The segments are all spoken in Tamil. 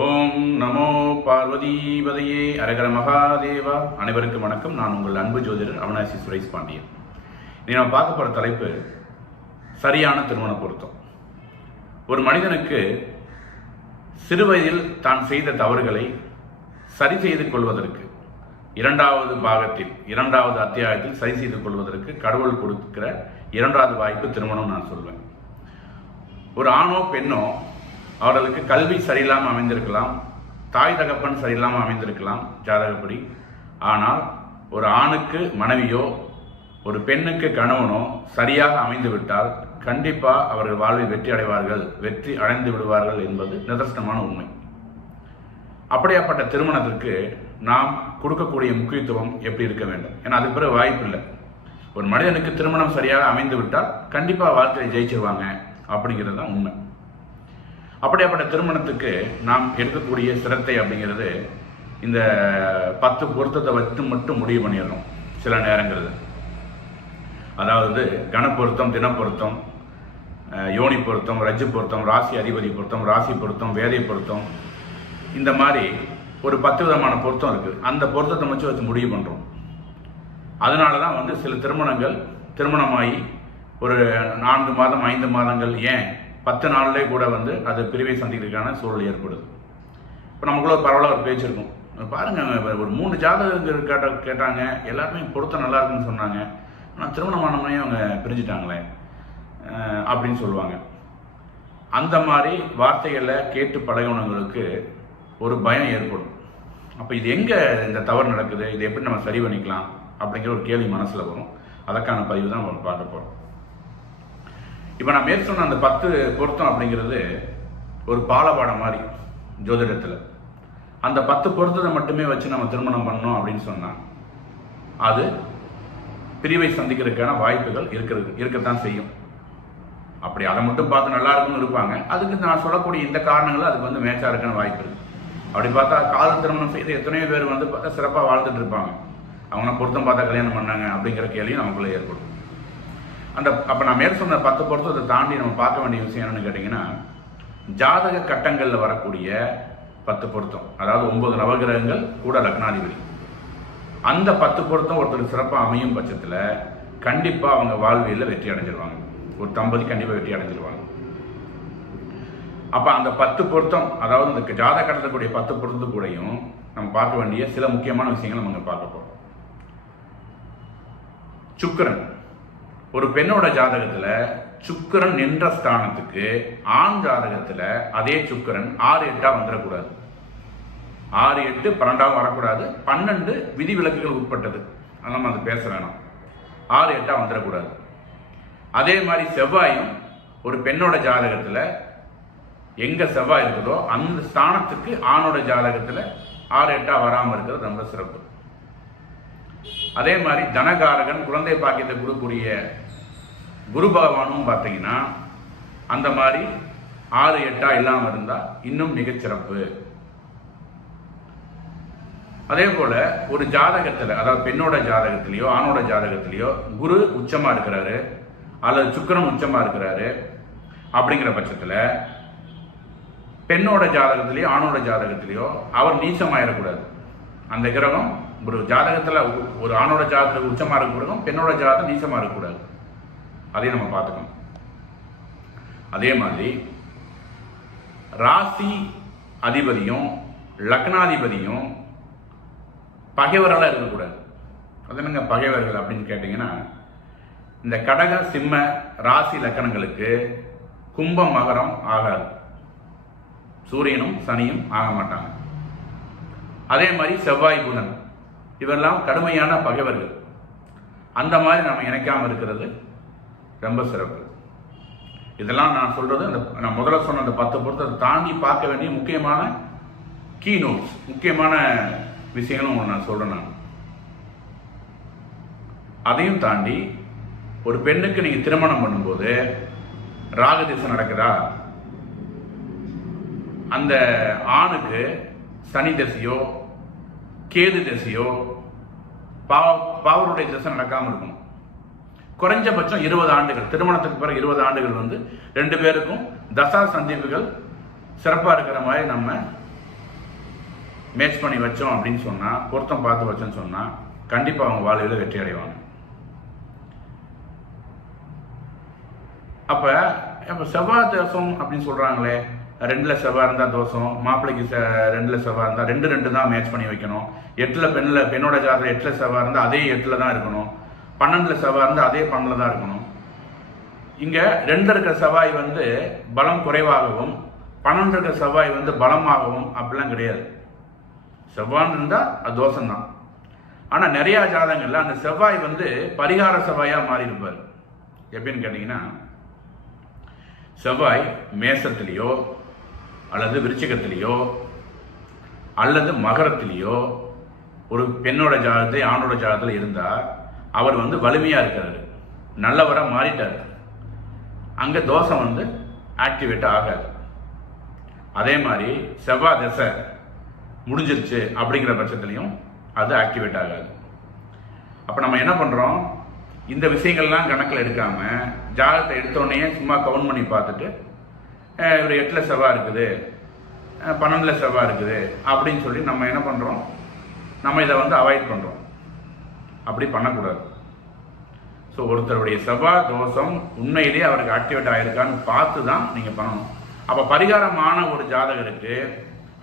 ஓம் நமோ பார்வதிபதையே அரகர மகாதேவா. அனைவருக்கும் வணக்கம். நான் உங்கள் அன்பு ஜோதிடர் அவினாசி சுரேஷ் பாண்டியன். நீ நான் பார்க்க போகிற தலைப்பு சரியான திருமண பொருத்தம். ஒரு மனிதனுக்கு சிறுவயதில் தான் செய்த தவறுகளை சரி செய்து கொள்வதற்கு இரண்டாவது அத்தியாயத்தில் சரி செய்து கொள்வதற்கு கடவுள் கொடுக்கிற இரண்டாவது வாய்ப்பு திருமணம் நான் சொல்வேன். ஒரு ஆணோ பெண்ணோ அவர்களுக்கு கல்வி சரியில்லாமல் அமைந்திருக்கலாம், தாய் தகப்பன் சரியில்லாமல் அமைந்திருக்கலாம் ஜாதகப்படி. ஆனால் ஒரு ஆணுக்கு மனைவியோ ஒரு பெண்ணுக்கு கணவனோ சரியாக அமைந்து விட்டால் கண்டிப்பாக அவர்கள் வாழ்வில் வெற்றி அடைந்து விடுவார்கள் என்பது நிதர்சனமான உண்மை. அப்படியாப்பட்ட திருமணத்திற்கு நாம் கொடுக்கக்கூடிய முக்கியத்துவம் எப்படி இருக்க வேண்டும்? ஏன்னா அதுக்கு பிறகு வாய்ப்பு இல்லை. ஒரு மனிதனுக்கு திருமணம் சரியாக அமைந்து விட்டால் கண்டிப்பாக வாழ்க்கையை ஜெயிச்சிருவாங்க அப்படிங்கிறது தான் உண்மை. அப்படியாப்பட்ட திருமணத்துக்கு நாம் எடுக்கக்கூடிய சிரத்தை அப்படிங்கிறது இந்த 10 பொருத்தத்தை வச்சு மட்டும் முடிவு பண்ணிடணும். சில நேரங்களில் அதாவது கணப்பொருத்தம், தினப்பொருத்தம், யோனி பொருத்தம், ரஜ்ஜு பொருத்தம், ராசி அதிபதி பொருத்தம், ராசி பொருத்தம், வேதை பொருத்தம், இந்த மாதிரி ஒரு 10 விதமான பொருத்தம் இருக்குது. அந்த பொருத்தத்தை வச்சு முடிவு பண்ணுறோம். அதனால தான் சில திருமணமாகி ஒரு 4 மாதம் 5 மாதங்கள் ஏன் 10 நாள்லேயே கூட அது பிரிவை சந்திக்கிறதுக்கான சூழல் ஏற்படுது. இப்போ நமக்குள்ள பரவலாக ஒரு பேச்சு இருக்கும். பாருங்கள், ஒரு 3 ஜாதகங்கள் கேட்டாங்க, எல்லாருமே பொருத்தம் நல்லா இருக்குன்னு சொன்னாங்க, ஆனால் திருமணமானவனே அவங்க பிரிஞ்சுட்டாங்களே அப்படின்னு சொல்லுவாங்க. அந்த மாதிரி வார்த்தைகளை கேட்டு பழகினவங்களுக்கு ஒரு பயம் ஏற்படும். அப்போ இது எங்கே இந்த தவறு நடக்குது, இதை எப்படி நம்ம சரி பண்ணிக்கலாம் அப்படிங்கிற ஒரு கேள்வி மனசில் வரும். அதற்கான பதிவு தான் நம்ம பார்க்க போகிறோம். இப்போ நான் மேற் சொன்ன அந்த 10 பொருத்தம் அப்படிங்கிறது ஒரு பாலபாடம் மாதிரி ஜோதிடத்தில். அந்த 10 பொருத்தத்தை மட்டுமே வச்சு நம்ம திருமணம் பண்ணோம் அப்படின்னு சொன்னால் அது பிரிவை சந்திக்கிறதுக்கான வாய்ப்புகள் இருக்கத்தான் செய்யும். அப்படி அதை மட்டும் பார்த்து நல்லா இருக்குன்னு இருப்பாங்க. அதுக்கு நான் சொல்லக்கூடிய இந்த காரணங்கள் அதுக்கு மேட்சாக இருக்கான வாய்ப்பு இருக்குது. அப்படி பார்த்தா காதல் திருமணம் செய்து எத்தனையோ பேர் பார்த்தா சிறப்பாக வாழ்ந்துட்டு இருப்பாங்க. அவங்க பொருத்தம் பார்த்தா கல்யாணம் பண்ணாங்க அப்படிங்கிற கேள்வியும் நமக்குள்ளே ஏற்படும். அப்போ நான் மேல் சொன்ன 10 பொருத்தத்தை தாண்டி நம்ம பார்க்க வேண்டிய விஷயம் என்னன்னு கேட்டிங்கன்னா, ஜாதக கட்டங்களில் வரக்கூடிய 10 பொருத்தம், அதாவது 9 நவகிரகங்கள் கூட லக்னாதிபதி, அந்த 10 பொருத்தம் ஒருத்தருக்கு சிறப்பாக அமையும் பட்சத்தில் கண்டிப்பாக அவங்க வாழ்வியலில் வெற்றி அடைஞ்சிருவாங்க. ஒரு தம்பதி கண்டிப்பாக வெற்றி அடைஞ்சிருவாங்க. அப்போ அந்த 10 பொருத்தம், அதாவது இந்த ஜாதக கட்டக்கூடிய 10 பொருத்தத்து கூடயும் நம்ம பார்க்க வேண்டிய சில முக்கியமான விஷயங்கள் நம்ம பார்க்க போகிறோம். சுக்கிரன், ஒரு பெண்ணோட ஜாதகத்துல சுக்கிரன் நின்ற ஸ்தானத்துக்கு ஆண் ஜாதகத்துல அதே சுக்கிரன் 6-8 வந்துடக்கூடாது. 6-8 12 வரக்கூடாது. 12 விதிவிலக்குகள் உட்பட்டது, நம்ம அது பேச வேணாம். 6-8 வந்துடக்கூடாது. அதே மாதிரி செவ்வாயும் ஒரு பெண்ணோட ஜாதகத்துல எங்க செவ்வாய் இருக்குதோ அந்த ஸ்தானத்துக்கு ஆணோட ஜாதகத்துல 6-8 வராமல் இருக்கிறது ரொம்ப சிறப்பு. அதே மாதிரி தனகாரகன், குழந்தை பாக்கியத்தை கொடுக்கக்கூடிய குரு பகவானும் பார்த்தீங்கன்னா அந்த மாதிரி 6-8 இல்லாமல் இருந்தால் இன்னும் மிகச்சிறப்பு. அதே போல ஒரு ஜாதகத்தில், அதாவது பெண்ணோட ஜாதகத்திலேயோ ஆணோட ஜாதகத்திலேயோ குரு உச்சமா இருக்கிறாரு அல்லது சுக்கிரன் உச்சமா இருக்கிறாரு அப்படிங்கிற பட்சத்தில் பெண்ணோட ஜாதகத்திலேயோ ஆணோட ஜாதகத்திலேயோ அவர் நீச்சமாயிடக்கூடாது. அந்த கிரகம் ஒரு ஜாதகத்தில் ஒரு ஆணோட ஜாதகத்தில் உச்சமாக இருக்கக்கூடாது, பெண்ணோட ஜாதகம் நீச்சமாக இருக்கக்கூடாது. அதையும் நம்ம பார்த்துக்கணும். அதே மாதிரி ராசி அதிபதியும் லக்னாதிபதியும் பகைவர்களாக இருக்கக்கூடாது. அது என்னங்க பகைவர்கள் அப்படின்னு கேட்டிங்கன்னா, இந்த கடக சிம்ம ராசி லக்கணங்களுக்கு கும்பம் மகரம் ஆகாது, சூரியனும் சனியும் ஆக மாட்டாங்க. அதே மாதிரி செவ்வாய் புதன் இவரெல்லாம் கடுமையான பகைவர்கள். அந்த மாதிரி நம்ம இணைக்காமல் இருக்கிறது ரொம்ப சிறப்பு. இதெல்லாம் நான் சொல்றது நான் முதல்ல சொன்ன அந்த 10 பொருத்தத்தை தாண்டி பார்க்க வேண்டிய முக்கியமான கீ நோட்ஸ், முக்கியமான விஷயங்களும் நான் சொல்றேன். அதையும் தாண்டி ஒரு பெண்ணுக்கு நீங்க திருமணம் பண்ணும்போது ராகு திசை நடக்குதா, அந்த ஆணுக்கு சனி திசையோ கேது திசையோ பாவருடைய திசை நடக்காமல் இருக்கணும். குறைஞ்சபட்சம் 20 ஆண்டுகள், திருமணத்துக்கு பிறகு 20 ஆண்டுகள் 2 பேருக்கும் தசா சந்திப்புகள் சிறப்பாக இருக்கிற மாதிரி நம்ம மேட்ச் பண்ணி வச்சோம் அப்படின்னு சொன்னால், பொருத்தம் பார்த்து வச்சோன்னு சொன்னால் கண்டிப்பாக அவங்க வாழ்வில் வெற்றி அடைவாங்க. அப்போ செவ்வாய் தோஷம் அப்படின்னு சொல்கிறாங்களே, 2ல் செவ்வாய் இருந்தால் தோஷம், மாப்பிள்ளைக்கு 2ல் செவ்வாய் இருந்தால் 2 தான் மேட்ச் பண்ணி வைக்கணும், 8ல் பெண்ணோட ஜாதகம் 8ல் செவ்வாய் இருந்தால் அதே 8ல் தான் இருக்கணும், 12ல் செவ்வாய் இருந்தால் அதே 12ல் தான் இருக்கணும். இங்கே 2 இருக்கிற செவ்வாய் வந்து பலம் குறைவாகவும் 12 இருக்கிற செவ்வாய் வந்து பலமாகவும் அப்படிலாம் கிடையாது. செவ்வாய்ன்னு இருந்தால் அது தோஷம்தான். ஆனால் நிறையா ஜாதகங்களில் அந்த செவ்வாய் வந்து பரிகார செவ்வாயாக மாறி இருப்பார். எப்படின்னு கேட்டிங்கன்னா, செவ்வாய் மேசத்திலேயோ அல்லது விருச்சிகத்திலேயோ அல்லது மகரத்திலேயோ ஒரு பெண்ணோட ஜாதகத்தை ஆணோட ஜாதகத்தில் இருந்தால் அவர் வந்து வலிமையாக இருக்கிறாரு, நல்லவராக மாறிட்டார். அங்கே தோஷம் வந்து ஆக்டிவேட் ஆகாது. அதே மாதிரி செவ்வாய் திசை முடிஞ்சிருச்சு அப்படிங்கிற பட்சத்துலையும் அது ஆக்டிவேட் ஆகாது. அப்போ நம்ம என்ன பண்ணுறோம், இந்த விஷயங்கள்லாம் கணக்கில் எடுக்காமல் ஜாதகத்தை எடுத்தோடனே சும்மா கவுண்ட் பண்ணி பார்த்துட்டு இவர் 8ல் செவ்வாய் இருக்குது, 12ல் செவ்வாய் இருக்குது அப்படின்னு சொல்லி நம்ம என்ன பண்ணுறோம், நம்ம இதை வந்து அவாய்ட் பண்ணுறோம். அப்படி பண்ணக்கூடாது. ஸோ ஒருத்தருடைய செவ்வாய் தோஷம் உண்மையிலேயே அவருக்கு ஆக்டிவேட் ஆகிருக்கான்னு பார்த்து தான் நீங்கள் பண்ணணும். அப்போ பரிகாரமான ஒரு ஜாதகருக்கு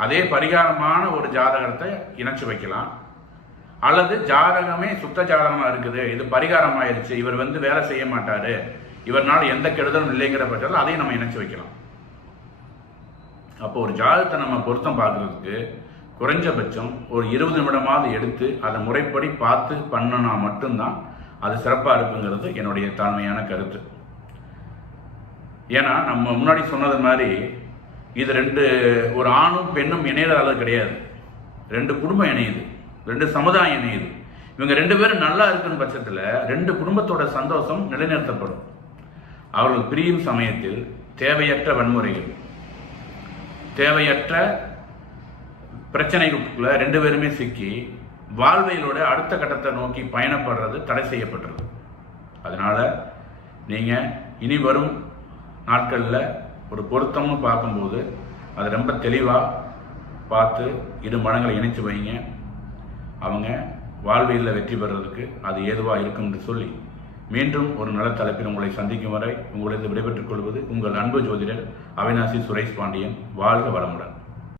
அதே பரிகாரமான ஒரு ஜாதகத்தை இணைச்சி வைக்கலாம். அல்லது ஜாதகமே சுத்த ஜாதகமாக இருக்குது, இது பரிகாரம் ஆயிடுச்சு, இவர் வந்து வேலை செய்ய மாட்டார், இவர்னால் எந்த கெடுதலும் இல்லைங்கிற பட்சத்தில் அதையும் நம்ம இணைச்சி வைக்கலாம். அப்போ ஒரு ஜாதகத்தை நம்ம பொருத்தம் பார்க்குறதுக்கு குறைஞ்சபட்சம் ஒரு 20 நிமிடமாவது எடுத்து அதை முறைப்படி பார்த்து பண்ணனா மட்டும்தான் அது சிறப்பாக இருக்குங்கிறது என்னுடைய தாழ்மையான கருத்து. ஏன்னா நம்ம முன்னாடி சொன்னது மாதிரி இது 2 ஒரு ஆணும் பெண்ணும் இணையிற அளவு கிடையாது, 2 குடும்பம் இணையுது, 2 சமுதாயம் இணையுது. இவங்க 2 பேரும் நல்லா இருக்குன்னு பட்சத்தில் 2 குடும்பத்தோட சந்தோஷம் நிலைநிறுத்தப்படும். அவர்கள் பிரியும் சமயத்தில் தேவையற்ற வன்முறைகள், தேவையற்ற பிரச்சனைகளுக்குள்ள 2 பேருமே சிக்கி வாழ்வையிலோட அடுத்த கட்டத்தை நோக்கி பயணப்படுறது தடை செய்யப்பட்டது. அதனால நீங்கள் இனி வரும் நாட்களில் ஒரு பொருத்தம்னு பார்க்கும்போது அதை ரொம்ப தெளிவாக பார்த்து 2 மடங்களை இணைச்சு வைங்க. அவங்க வாழ்வியலில் வெற்றி பெறுறதுக்கு அது ஏதுவாக இருக்கும் என்று சொல்லி மீண்டும் ஒரு நல்ல தலைப்பில் உங்களை சந்திக்கும் வரை உங்களிடம் விடைபெற்றுக் கொள்வது உங்கள் அன்பு ஜோதிடர் அவினாசி சுரேஷ் பாண்டியன். வாழ்க வளமுடன்.